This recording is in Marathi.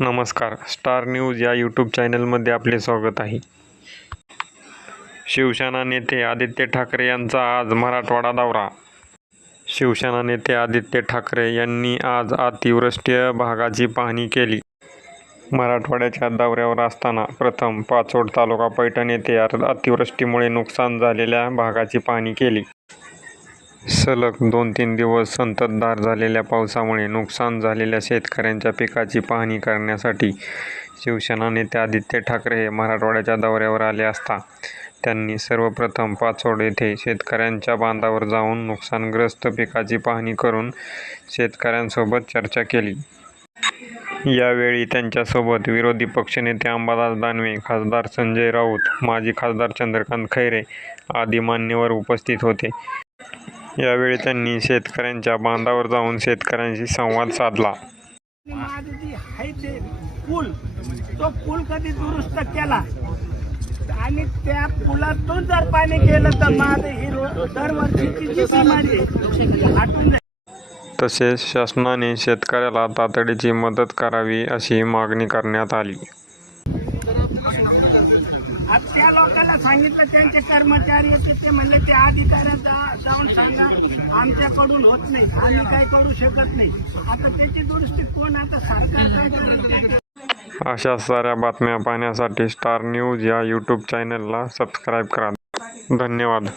नमस्कार. स्टार न्यूज या यूट्यूब चॅनलमध्ये आपले स्वागत आहे. शिवसेना नेते आदित्य ठाकरे यांचा आज मराठवाडा दौरा. शिवसेना नेते आदित्य ठाकरे यांनी आज अतिवृष्टीय भागाची पाहणी केली. मराठवाड्याच्या दौऱ्यावर असताना प्रथम पाचोड तालुका पैठण येथे अतिवृष्टीमुळे नुकसान झालेल्या भागाची पाहणी केली. सलग दोन तीन दिवस संततधार झालेल्या पावसामुळे नुकसान झालेल्या शेतकऱ्यांच्या पिकाची पाहणी करण्यासाठी शिवसेना नेते आदित्य ठाकरे हे मराठवाड्याच्या दौऱ्यावर आले असता त्यांनी सर्वप्रथम पाचोड येथे शेतकऱ्यांच्या बांधावर जाऊन नुकसानग्रस्त पिकाची पाहणी करून शेतकऱ्यांसोबत चर्चा केली. यावेळी त्यांच्यासोबत विरोधी पक्षनेते अंबादास दानवे खासदार संजय राऊत माजी खासदार चंद्रकांत खैरे आदी मान्यवर उपस्थित होते. यावेळी त्यांनी शेतकऱ्यांच्या बांधावर जाऊन शेतकऱ्यांशी संवाद साधला. माझं जे आहे ते पूल तो पूल कधी दुरुस्त केला? आणि त्या पुलातून जर पाणी गेलं तर माझं ही रो- दरवर्षीची जी बिमारी आहे ती हटून जाईल. तसेच शासनाने शेतकऱ्याला तातडीची मदत करावी अशी मागणी करण्यात आली. त्या लोकांना सांगितलं त्यांचे कर्मचारी येते ते म्हणले ते अधिकाऱ्यात जा- जाऊन सांगा. आमच्याकडून होत नाही. आम्ही काय करू शकत नाही. आता त्याची दुरुस्ती कोण आता सरकार अशा साऱ्या बातम्या पाहण्यासाठी स्टार न्यूज या यूट्यूब चॅनलला सबस्क्राईब करा. धन्यवाद.